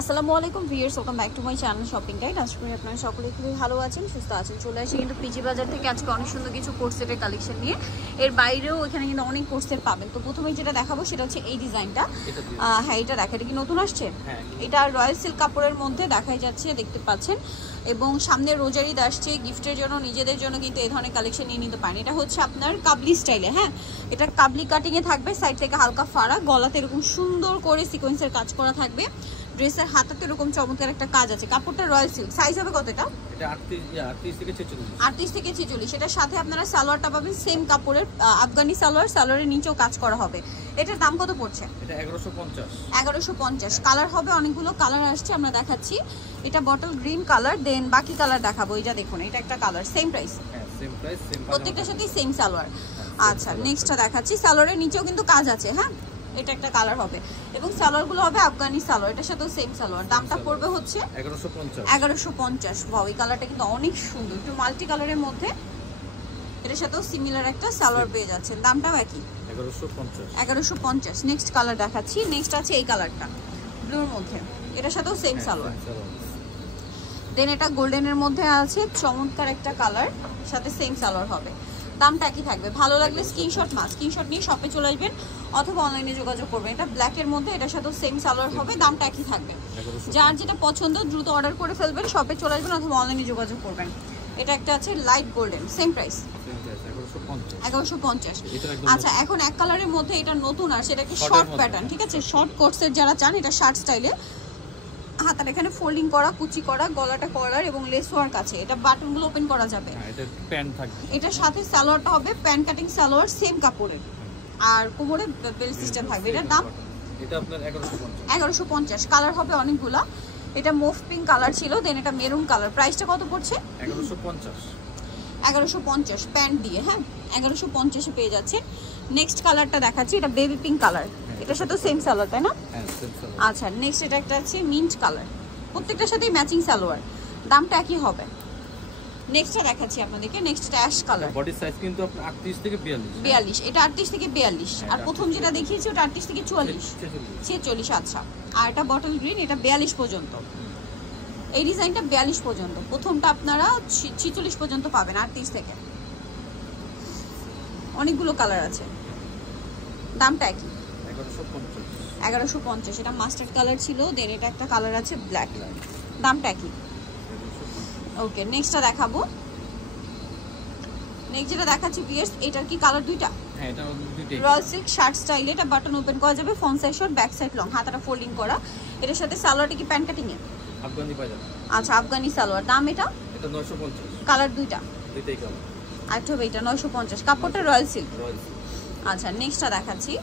আসসালামু আলাইকুম viewers, welcome back to my channel shopping time. আশা করি আপনারা সকলেই খুবই ভালো আছেন, সুস্থ আছেন। চলে আসি কিন্তু পিজি বাজার থেকে আজকে অনেক সুন্দর কিছু কোট সেটের কালেকশন নিয়ে। এর বাইরেও এখানে কিন্তু অনেক কোট সেট পাবেন। তো প্রথমেই যেটা দেখাবো সেটা হচ্ছে এই ডিজাইনটা। হ্যাঁ, এটা দেখা, এটা কি নতুন আসছে? এটা রয়্যাল সিল্ক কাপড়ের মধ্যে দেখাই যাচ্ছে, দেখতে পাচ্ছেন। এবং সামনে রোজার ঈদ আসছে, গিফটের জন্য নিজেদের জন্য কিন্তু এই ধরনের কালেকশন নিয়ে নিতে পারেন। এটা হচ্ছে আপনার কাবলি স্টাইলে। হ্যাঁ, এটা কাবলি কাটিংয়ে থাকবে, সাইড থেকে হালকা ফাড়া, গলাতে এরকম সুন্দর করে সিকোয়েন্সের কাজ করা থাকবে। ড্রেসের হাতাতে এরকম চমৎকার একটা কাজ আছে। কাপড়টা রয়্যাল সিল্ক। সাইজ হবে কত এটা? এটা 38 থেকে 46। 38 থেকে 46। এটার সাথে আপনারা সালোয়ারটা পাবেন সেম কাপড়ের, আফগানি সালোয়ার, সালোয়ারের নিচেও কাজ করা হবে। এটার দাম কত পড়ছে? এটা 1150। 1150। কালার হবে অনেকগুলো, কালার আসছে, আমরা দেখাচ্ছি। এটা বটল গ্রিন কালার, দেন বাকি কালার দেখাবো। এটা দেখুন, এটা একটা কালার, সেম প্রাইস। হ্যাঁ, সেম প্রাইস, সেম প্রত্যেকটার সাথেই সেম সালোয়ার। আচ্ছা, নেক্সটটা দেখাচ্ছি। সালোয়ারের নিচেও কিন্তু কাজ আছে। হ্যাঁ, এটা একটা কালার হবে এবং সালোয়ারগুলো হবে আফগানি সালোয়ার। এটার সাথেও সেম সালোয়ার। দামটা পড়বে হচ্ছে 1150। ওয়াও, এই কালারটা কিন্তু অনেক সুন্দর, একটু মাল্টি কালারের মধ্যে। এটার সাথেও সিমিলার একটা সালোয়ার পেয়ে যাচ্ছেন, দামটাও একই 1150। নেক্সট কালার দেখাচ্ছি। নেক্সট আছে এই কালারটা ব্লুর মধ্যে, এটার সাথেও সেম সালোয়ার। দেন এটা গোল্ডেনের মধ্যে আছে, চমৎকার একটা কালার, সাথে সেম সালোয়ার হবে। দামটা একই থাকবে। ভালো লাগলে স্ক্রিনশট নিয়ে শপে চলে আসবেন অথবা অনলাইনে যোগাযোগ করবেন। এটা ব্ল্যাকের মধ্যে, এটার সাথে সেম সালোয়ার হবে, দামটা একই থাকবে। যার যেটা পছন্দ দ্রুত অর্ডার করে ফেলবেন, শপে চলে আসবেন অথবা অনলাইনে যোগাযোগ করবেন। এটা একটা আছে লাইট গোল্ডেন, সেম প্রাইস 1150। আচ্ছা, এখন এক কালারের মধ্যে এটা নতুন আর সেটা কি শর্ট প্যাটার্ন, ঠিক আছে? শর্ট কোটসের যারা চান, এটা শার্ট স্টাইলে, হাতার এখানে ফোল্ডিং করা, কুচি করা, গলাটা কলার এবং লেস ওয়ার্ক আছে। এটা বাটনগুলো ওপেন করা যাবে। এটা প্যান্ট থাকবে। এটার সাথে সালোয়ারটা হবে প্যান্ট কাটিং সালোয়ার, সেম কাপড়ের, আর কোমরে বেল্ট সিস্টেম থাকবে। এটার দাম এটা আপনার 1150। কালার হবে অনেকগুলা। এটা মুভ পিঙ্ক কালার ছিল, দেন এটা মেরুন কালার। প্রাইসটা কত পড়ছে? 1150 প্যান্ট দিয়ে। হ্যাঁ, 1150 এ পেয়ে যাচ্ছে। নেক্সট কালারটা দেখাচ্ছি, এটা বেবি পিঙ্ক কালার। এটার সাথে সেম সালোয়ার, তাই না? হ্যাঁ, সেম সালোয়ার। আচ্ছা, নেক্সট এটা একটা আছে মিন্ট কালার, প্রত্যেকটার সাথেই ম্যাচিং সালোয়ার, দামটা একই হবে। নেক্সটটা দেখাচ্ছি আপনাদেরকে। নেক্সট এটা অ্যাশ কালার। বডি সাইজ কিন্তু আপনার 38 থেকে 42। এটা 38 থেকে 42। আর প্রথম যেটা দেখিয়েছি ওটা 38 থেকে 44 46। আচ্ছা, আর এটা বটল গ্রিন, এটা 42 পর্যন্ত। এই ডিজাইনটা 42 পর্যন্ত, প্রথমটা আপনারা 46 পর্যন্ত পাবেন 38 থেকে। অনেকগুলো কালার আছে, দামটা একই 1150। এটা মাস্টার্ড কালার ছিল, দেন এটা একটা কালার আছে ব্ল্যাক, দামটা একই। ওকে, নেক্সটটা দেখাবো। নেক্সট যেটা দেখাচ্ছি ভিউয়ার্স, এটার কি কালার দুইটা? হ্যাঁ, এটা দুইটাই রয়্যাল সিল্ক শার্ট স্টাইলে। এটা বাটন ওপেন করা যাবে, front side short, back side long, হাতাটা ফোল্ডিং করা। এটার সাথে সালোয়ারটা কি প্যান্ট কাটিং এ? আফগানি পায়জামা। আচ্ছা, আফগানি সালোয়ার। দাম এটা 950। কালার দুইটাই কালার। আচ্ছা, এটা 950। কাপড়টা রয়্যাল সিল্ক। আচ্ছা, নেক্সটটা দেখাচ্ছি।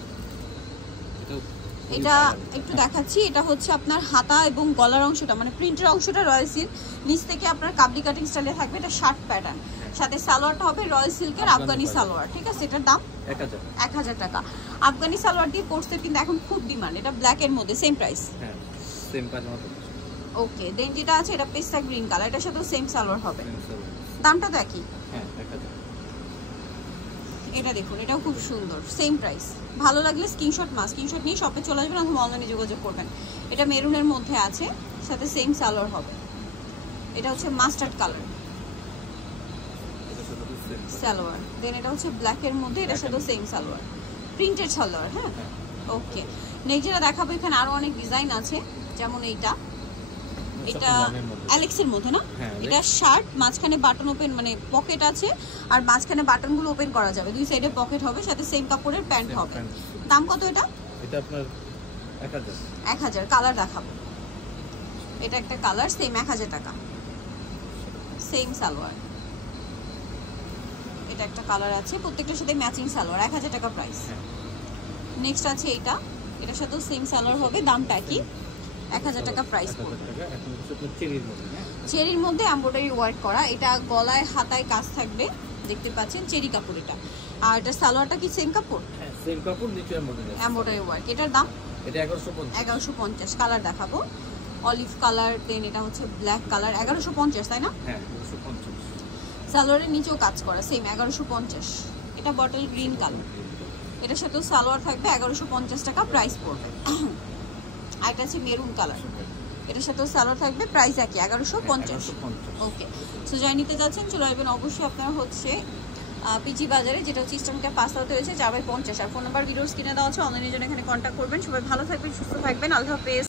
এটা একটু দেখাচ্ছি। এটা হচ্ছে আপনার হাতা এবং গলার অংশটা, মানে প্রিন্টের অংশটা রয়্যাল সিল্ক, নিচ থেকে আপনার কাবলি কাটিং স্টাইলে থাকবে। এটা শার্ট প্যাটার্ন, সাথে সালোয়ারটা হবে রয়্যাল সিল্কের আফগানি সালোয়ার, ঠিক আছে? এটার দাম 1000 টাকা। আফগানি সালোয়ার দিয়ে কোর্সের কিন্তু এখন খুব ডিমান্ড। এটা ব্ল্যাক এর মধ্যে, সেম প্রাইস। হ্যাঁ, সেম পায়জামা। ওকে, দেন যেটা আছে এটা পেস্তা গ্রিন কালার, এটার সাথেও সেম সালোয়ার হবে, দামটা তো একই। হ্যাঁ, 1000। এটা দেখুন, এটাও খুব সুন্দর, সেম প্রাইস। ভালো লাগলে স্ক্রিনশট নিয়ে শপে চলে আসবেন অথবা অনলাইনে যোগাযোগ করবেন। এটা মেরুনের মধ্যে আছে, সাথে সেম সালোয়ার হবে। এটা হচ্ছে মাস্টার্ড কালার সালোয়ার, দেন এটা হচ্ছে ব্ল্যাকের মধ্যে, এটার সাথে সেম সালোয়ার, প্রিন্টেড সালোয়ার। হ্যাঁ, ওকে। নেক্সট যেটা দেখাবো, এখানে আরো অনেক ডিজাইন আছে, যেমন এইটা, এটা অ্যালেক্সের মধ্যে না? এটা শার্ট, মাঝখানে বাটন ওপেন, মানে পকেট আছে, আর মাঝখানে বাটনগুলো ওপেন করা যাবে, দুই সাইডে পকেট হবে, সাথে সেম কাপড়ের প্যান্ট হবে। দাম কত এটা? এটা আপনার 1000। কালার দেখাবো। এটা একটা কালার, সেম 1000 টাকা, সেম সালোয়ার। এটা একটা কালার আছে, প্রত্যেকটার সাথে ম্যাচিং সালোয়ার, 1000 টাকা প্রাইস। নেক্সট আছে এইটা, এটার সাথেও সেম সালোয়ার হবে, দামটা কি 1000 টাকা প্রাইস পড়বে। চেরির মধ্যে এমব্রয়ডারি ওয়ার্ক করা, এটা গলায় হাতায় কাজ থাকবে, দেখতে পাচ্ছেন, চেরি কাপড় এটা। আর এটা সালোয়ারটা কি সেম কাপড়? হ্যাঁ, সেম কাপড়, নিচে এমব্রয়ডারি ওয়ার্ক। এটার দাম এটা 1150। কালার দেখাবো, অলিভ কালার, দেন এটা হচ্ছে ব্ল্যাক কালার। 1150, তাই না? হ্যাঁ, 1150। সালোয়ারের নিচেও কাজ করা, সেম 1150। এটা বটল গ্রিন কালার, এটার সাথেও সালোয়ার থাকবে, 1150 টাকা প্রাইস পড়বে। আর এটা আছে মেরুন কালার, এটার সাথেও সালোয়ার থাকবে, প্রাইস একই 1150। ওকে, সো যাই নিতে যাচ্ছেন চলে আসবেন অবশ্যই আপনারা হচ্ছে পিজি বাজারে, যেটা হচ্ছে ইস্টার্ন ক্যাম্প 5 হয়েছে 4/50। আর ফোন নাম্বার ভিডিওস কিনে দেওয়া আছে, অনলাইনের জন্য এখানে কন্ট্যাক্ট করবেন। সবাই ভালো থাকবেন, সুস্থ থাকবেন, আল্লাহ হাফেজ।